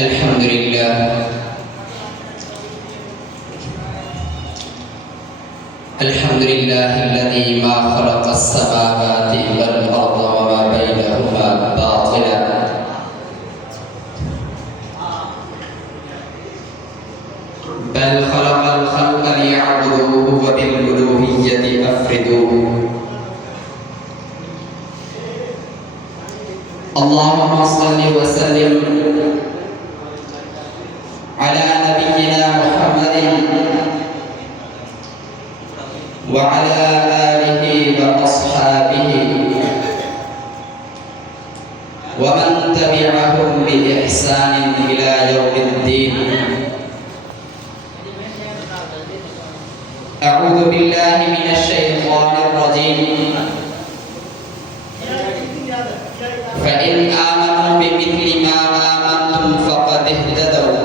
الحمد لله الحمد لله الذي ما خلق السماوات والأرض وما بينهما باطلا بل خلق الخلق ليعبدوه وبالألوهية أفردوه. اللهم صل وسلم على نبينا محمد وعلى آله وأصحابه ومن تبعهم بإحسان إلى يوم الدين. أعوذ بالله من الشيطان الرجيم. فإن آمنوا بمثل ما آمنتم فقد اهتدوا.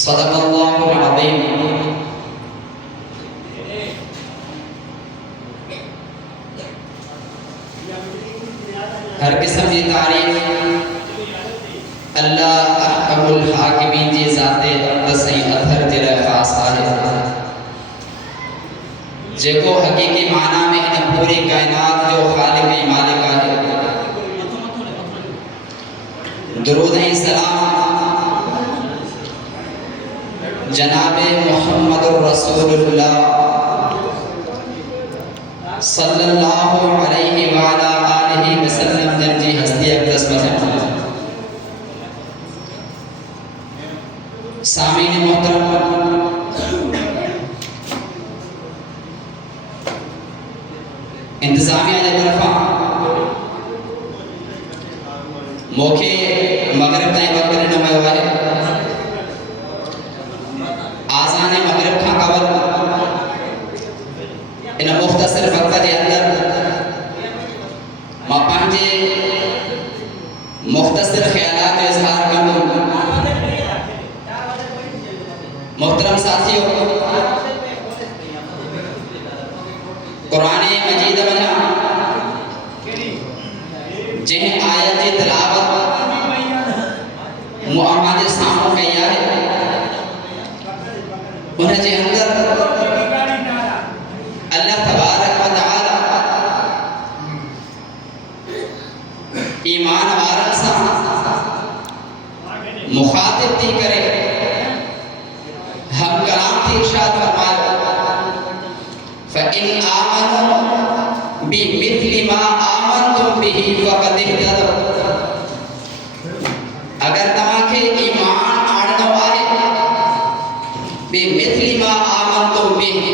صدق الله العظيم. ہر قسم کی تعریف اللہ احکم الحاکمین جی ذات اقدس اطہر جلے خاص ہے جیکو حقیقی معنی میں ان پوری کائنات جو خالق مالک ہے. درود و سلام جناب محمد رسول اللہ صلی اللہ علیہ وآلہ آلہ وسلم جنجی ہستی اقدس میں. سامعین محترم، انتظامیہ کی طرفاں موقع مغرب تائیں وقت ڈنو ویو ہے. آذان مغرب کھاں قبل ان مختصر وقت کے اندر ماں پانچے مختصر خیالات و اظہار کروں. محترم ساتھیوں، قرآن مجید میں جہیں آیت تلاوت معاملے سامنے کیا ہے انہیں جے اندر اللہ تبارک و تعالی ایمان وارن سا مخاطب تھی کرے ہم کلام تھی ارشاد فرمائے فَإِنْ آمَنُوا بِمِثْلِ مَا آمَنْتُمْ بِهِ فَقَدْ اهْتَدَوْا. اگر تماکے ایمان آڑنو آئے بِمِثْلِ مَا آمَنْتُمْ بِهِ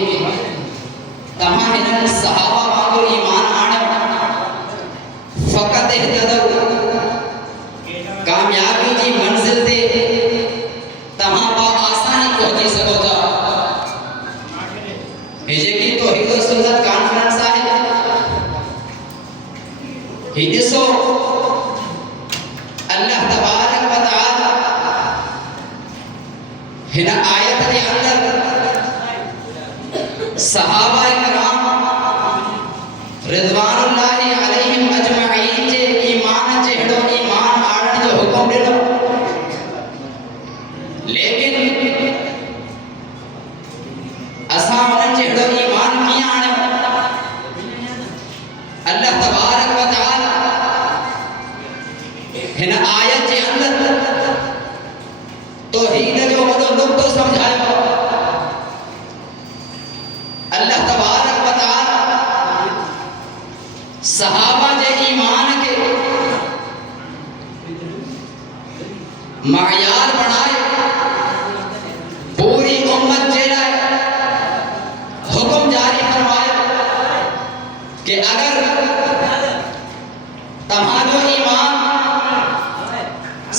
تمہیں صحابہ مانگو ایمان آنے فقط اہتدو کامیابی کی منزل دے تمہاں با آسانی پہنچی سکو گا. ہجے کی توحید و سنت کانفرنس آئے ہجے سو اللہ تبارک و تعالی ہنا آیت کے اندر صحابہ کرام رضوان اللہ علیہم اجمعین جے ایمان چہڑو ایمان آڑن جو حکم ڈنو. لیکن اساں انہن چہڑو ایمان کی آنے اللہ تبارک و تعالی ہن آیت جے اندر توحید جو وڈو نقطہ سمجھائے. اللہ تبارک و تعالی صحابہ جے ایمان کے معیار بنائے پوری امت جے لائے حکم جاری فرمائے کہ اگر تمہارو ایمان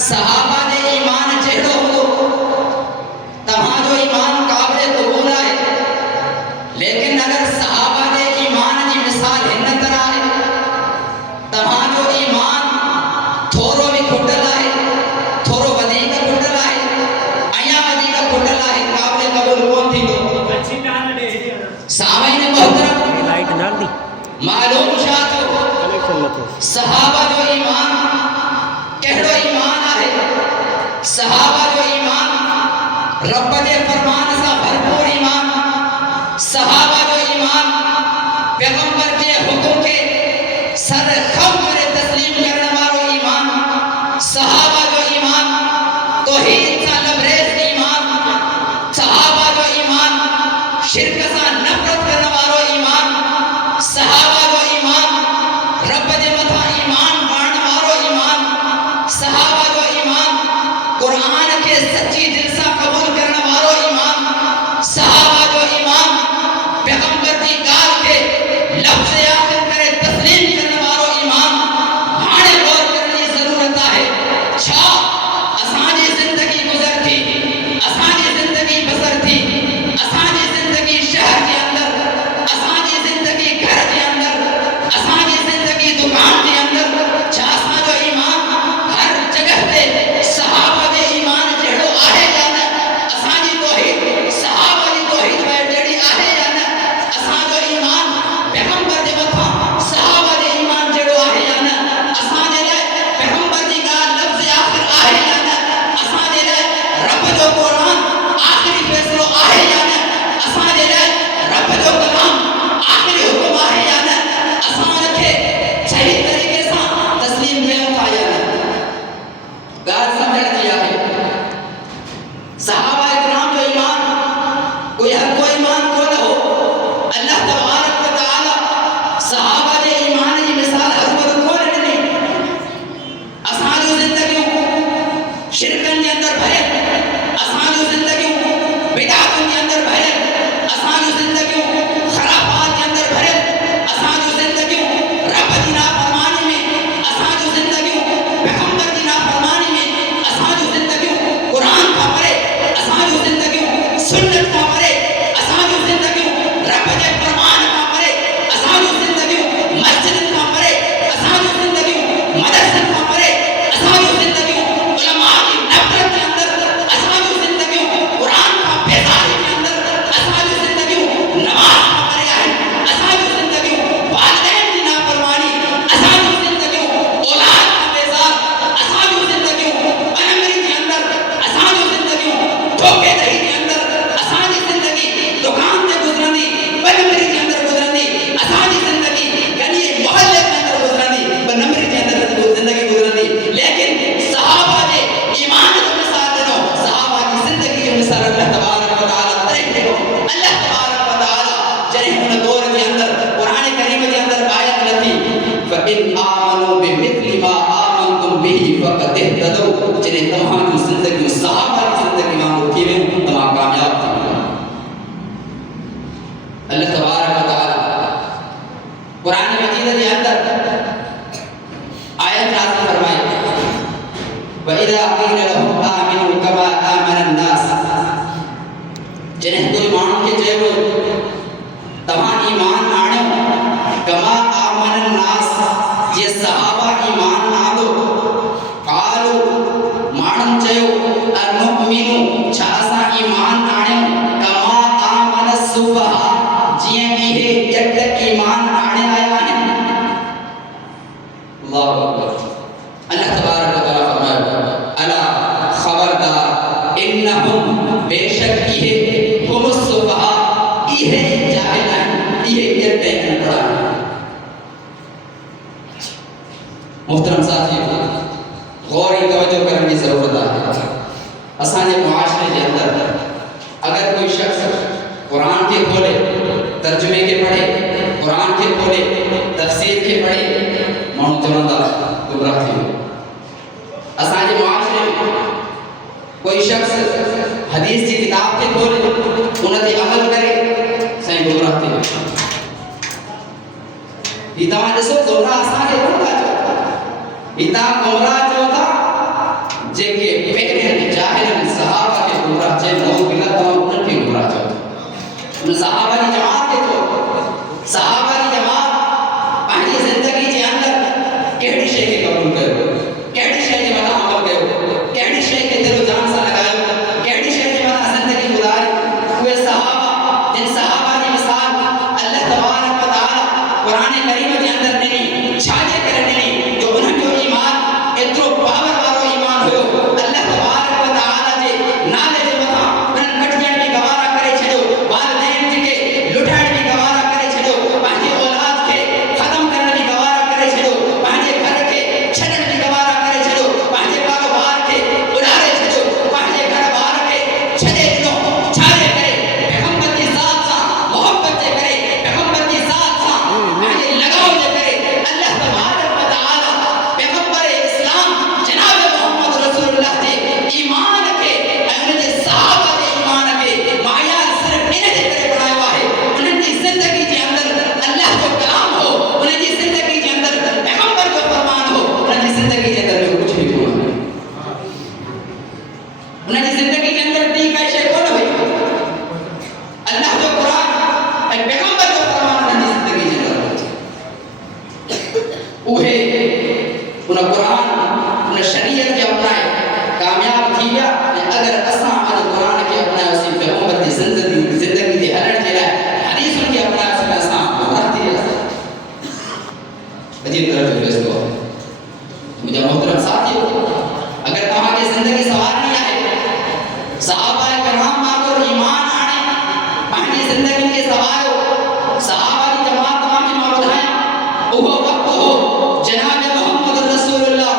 صحابہ جے ایمان چہڑو ہو تمہارو ایمان قابل قبول آئے. لیکن اگر صحابہ جے ایمان جی مثال ہن طرح ہے تمہارو ایمان تھورو بھی کھٹل آئے تھورو ودیک کھٹل آئے آیا ودیک کھٹل آئے قابل قبول کون تھی تو سامعین محترم معلوم شاہدو صحابہ جو ایمان صحابہ جو ایمان رب دے فرمان سا بھرپور ایمان، صحابہ جو ایمان پیغمبر کے حکم کے سر خم کرے تسلیم کرنے والو ایمان، صحابہ جو ایمان توحید کا لبریز ایمان، صحابہ جو ایمان شرک سے نفرت کرنے والو ایمان، صحابہ جو ایمان رب دے متھا ایمان ماننے والو ایمان، صحابہ جو ایمان قرآن کے سچی دل سے قبول کرنے والو ایمان، صحابہ جو ایمان پیغمبر کی گال کے لفظ آخر کرے تسلیم کرنے والو ایمان، ہانے غور کرنے ضرورت ہے چھا اسانی زندگی گزر تھی، اسانی زندگی بسر تھی، اسانی زندگی شہر کے اندر، اسانی زندگی گھر کے اندر، اسانی زندگی دکان کے اندر، چھا اسا جو ایمان ہر جگہ تے صحابہ دے ایمان جہڑو آہے جانا، اسانی توحید صحابہ دی توحید میں جڑی آہے جانا، اسا جو ایمان پیغمبر دے متھا صحابہ دے ایمان جڑو آہے جانا، اسا دے لئے پیغمبر دی گال لفظ آخر آہے جانا، اسا دے لئے رب جو قرآن آخری فیصلو آہے جانا، اسا دے لئے رب جو کلام آخری حکم آہے جانا، اسا رکھے صحیح طریقے سے تسلیم میں اٹھا جانا۔ گال سمجھڑ دیا ہے صحابہ اکرام جو ایمان کوئی ہر کوئی ایمان کو نہ ہو، اللہ تبارک و تعالی صحابہ دے ایمان کی مثال حضور کو نہیں دی، اساں جو زندگیوں شرکن کے اندر بھرے، اساں جو زندگیوں بدعتوں کے اندر بھرے، اساں جو زندگیوں خرافات کے اندر بھرے، اساں جو زندگیوں رب دی نافرمانی میں، اساں جو زندگیوں پیغمبر دی نافرمانی میں، اساں جو زندگیوں قرآن کا پڑھے، اساں جو زندگیوں سنت کا پڑھے، اساں جو زندگیوں رب دے فرمان کا پڑھے، اساں جو زندگیوں مسجد کا پڑھے، اساں جو زندگیوں مدرسہ کا پڑھے، اساں جو زندگیوں علماء کی نفرت کے اندر، اساں جو زندگیوں قرآن کا بیزاری کے اندر، اساں جو زندگیوں نماز کا پڑھے ہے، اساں جو زندگیوں والدین کی نافرمانی، اساں جو زندگیوں اولاد کا بیزار، اساں جو زندگیوں انمری کے اندر، اساں جو زندگیوں دھوکے دہی کے اندر، اساں جو زندگی دکان سے گزرنی، بنمری کے اندر گزرنی، اساں جو زندگی یعنی محلے کے اندر گزرنی، بنمری کے اندر زندگی گزرنی، لیکن صحابہ دے ایمان جو مثال دے دو، صحابہ کی زندگی جو مثال اللہ تبارک و تعالی طریق دے دو، اللہ تبارک و تعالی جنہیں ان دور کے اندر قرآن کریم کے اندر آیت لتی فَإِنْ آمَنُوا بِمِثْلِ مَا آمَنْتُمْ بِهِ فَقَدْ اهْتَدَوْا، جنہیں تمام کی زندگی صحابہ کی زندگی مانگو کی میں تمام کامیاب تھی۔ اللہ تبارک و تعالی قرآن مجید کے اندر آیت نازل فرمائی وَإِذَا قِيلَ لَهُمْ آمِنُوا كَمَا آمَنَ النَّاسُ، جنہیں کوئی مانو کے جیو تمام ایمان آنے کما آمن الناس، یہ صحابہ ایمان آدو، قالو مانن چیو انؤمنو چھاسا ایمان آنے کما آمن الصفحاء، جیئے بھی ہے جٹ ایمان آنے آیا ہے۔ اللہ اکبر، اللہ تبارک و تعالی فرمائے الا خبردار انہم بے شک یہ ہم الصفحاء، یہ جاہل ہیں، یہ جٹ انپڑھ ہیں۔ محترم ساتھی غوری توجہ کرنے کی ضرورت ہے۔ اسانے معاشرے کے اندر اگر کوئی شخص قرآن کے کھولے ترجمے کے پڑھے، قرآن کے کھولے تفسیر کے پڑھے، مانو چوندا گمراہ تھی۔ اسانے معاشرے میں کوئی شخص حدیث کی کتاب کے کھولے انہاں تے عمل کرے، سائیں گمراہ تھی۔ یہ تمام دسو گمراہ اسانے بنتا جو اتنا گمراہ جو تھا جے کے پہلے جاہل صحابہ کے گمراہ جے نوز بلا تمام انہوں کے گمراہ جو ان صحابہ کی جماعت کے جو صحابہ کی جماعت پہلی زندگی کے اندر کہڑی شے کے قبول کرو، کہڑی شے کے مطا عمل کرو، کہڑی شے کے دل و جان سے لگائے، کہڑی شے کے مطا زندگی گزاری، وہ صحابہ جن صحابہ کی مثال اللہ تبارک و تعالی قرآن کریم کے اندر نہیں چھاجے کرنے نہیں، جو انہوں جو ایمان اترو پاور والو ایمان ہو اللہ تبارک و انہاں دی زندگی کے اندر ٹی کا شے کون ہوئی اللہ جو قرآن ایک پیغمبر جو فرمان انہاں دی زندگی کے اندر اوہے انہاں قرآن انہاں شریعت کے اپنائے کامیاب تھی گیا اگر اساں ان قرآن کے اپنائے اسی پیغمبر دی زندگی دی ہلن کے لائے حدیث ان کے اپنائے اسی اساں راہ دی عجیب طرف جو اس کو مجھے محترم ساتھیو اگر کہاں کی زندگی سوار نہیں آئے صحابہ کرام آگر ایمان آنے پہنی زندگی کے سوارو صحابہ کی جماعت تمام کی معبودھائیں وہ وقت ہو جناب محمد رسول اللہ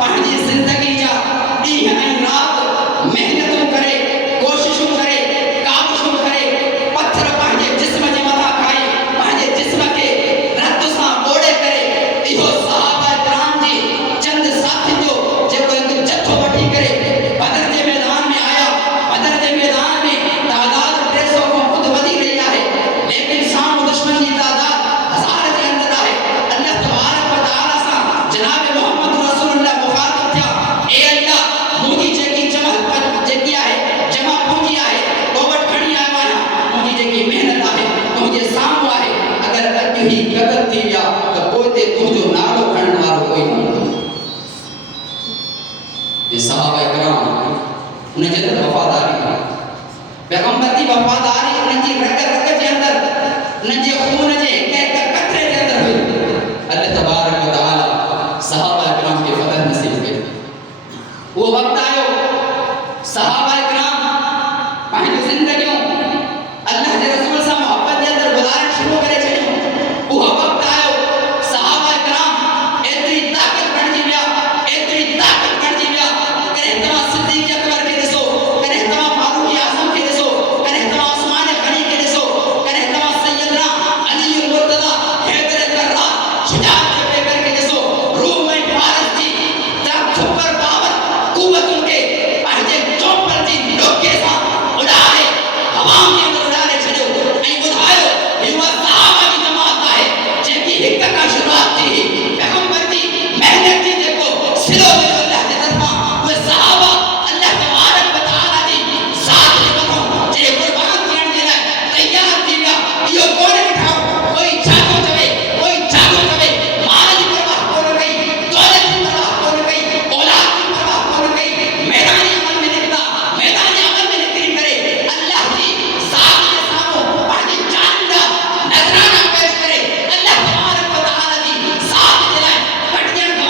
پہنی زندگی جا دیہ این رات محنتوں کرے کوششوں کرے کابشوں کرے پتھر پہنی جسم جی مطا کھائی پہنی جسم کے رد ساں اوڑے کرے یہ صحابہ کرام جی چند ساتھی جو کوئی جتھو بٹھی کرے بدر کے میدان میں آیا بدر کے میدان میں تعداد 300 کو خود بدی رہی ہے لیکن شام و دشمن کی تعداد 1000 کے اندر ہے اللہ تبارک و تعالی سا جناب محمد رسول اللہ مخاطب تھا اے اللہ مجھے جگی جمع جگیا ہے جمع پہنچی ہے کوبٹ کھڑی آیا ہے مجھے جگی محنت ہے مجھے سام ہوا ہے اگر اج ہی قتل تھی گیا تو پوتے تو جو نالو کھڑن والو کوئی نہیں یہ صحابہ کرام انہیں جدر وفاداری پیغمبر کی وفاداری انہیں جی رکھ کے اندر انہیں جی خون جی ایک قطرے کے اندر ہوئی اللہ تبارک و تعالی صحابہ کرام کی فتح نصیب ہوئی وہ وقت آئے صحابہ کرام پہنی زندگیوں اللہ کے رسول سے محبت کے اندر گزارن شروع کرے چھڑیوں وہ وقت آئے صحابہ کرام اتنی طاقت بڑھ جی بیا اتنی طاقت بڑھ جی بیا کہ احتمام صدیق اکبر کے دسو کہ احتمام فاروق اعظم کے دسو کہ احتمام عثمان غنی کے دسو کہ احتمام سیدنا علی المرتضی حیدر کرار شجاعت کے پیکر کے دسو روم میں فارس جی تک چھپر پاور قوت ان کے پہجے چوپر جی لوگ کے ساتھ اڑائے عوام کے اندر اڑائے چھڑے این بدھائے یہ وہ صحابہ کی جماعت ہے جن کی حکت کا شروعات تھی پیغمبر کی محنت کی دیکھو سلو دے اللہ کے طرفہ وہ صحابہ اللہ تبارک و تعالی دی ذات کے بکھوں جے قربان کرن دے رہا تیار تھی گیا یہ کون اٹھاؤ کوئی جاگو جبے مال کی پرواہ کون گئی دولت کی پرواہ کون گئی اولاد کی پرواہ کون گئی میدان عمل میں نکلا میدان عمل میں نکلی کرے اللہ کی ذات کے سامنے پہلی جاندہ نظرانہ پیش کرے اللہ تبارک و تعالی دی ذات دلائے مٹجن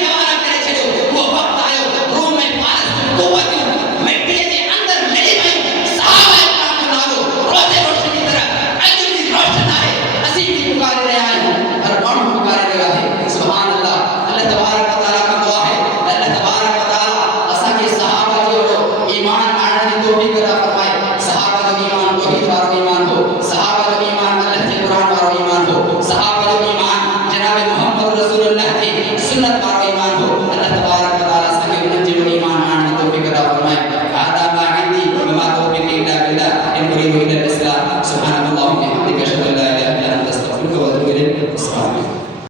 گوارا کرے چھڑو وہ وقت آئے روم میں فارس قوت مٹی کے اندر ملی گئی صحابہ کرام نالو روزے روشن کی طرح اجلی روشن آئے اسی کی پکارے رہے آئے ہر بڑھ پکارے رہے آئے سبحان اللہ اللہ تبارک و تعالیٰ کا دعا ہے اللہ تبارک و تعالیٰ اسا کے صحابہ جو ایمان آنے کی توفیق عطا فرمائے صحابہ جو ایمان توحید وارو ایمان ہو صحابہ جو ایمان اللہ کے قرآن وارو ایمان ہو صحابہ جو ایمان جناب محمد رسول اللہ کی سنت وارو ایمان ہو اللہ تبارک و تعالیٰ اسا کے انجی و ایمان آنے کی توفیق عطا فرمائے آدھا ما عندی وما توفیق الا بالله ان اريد الا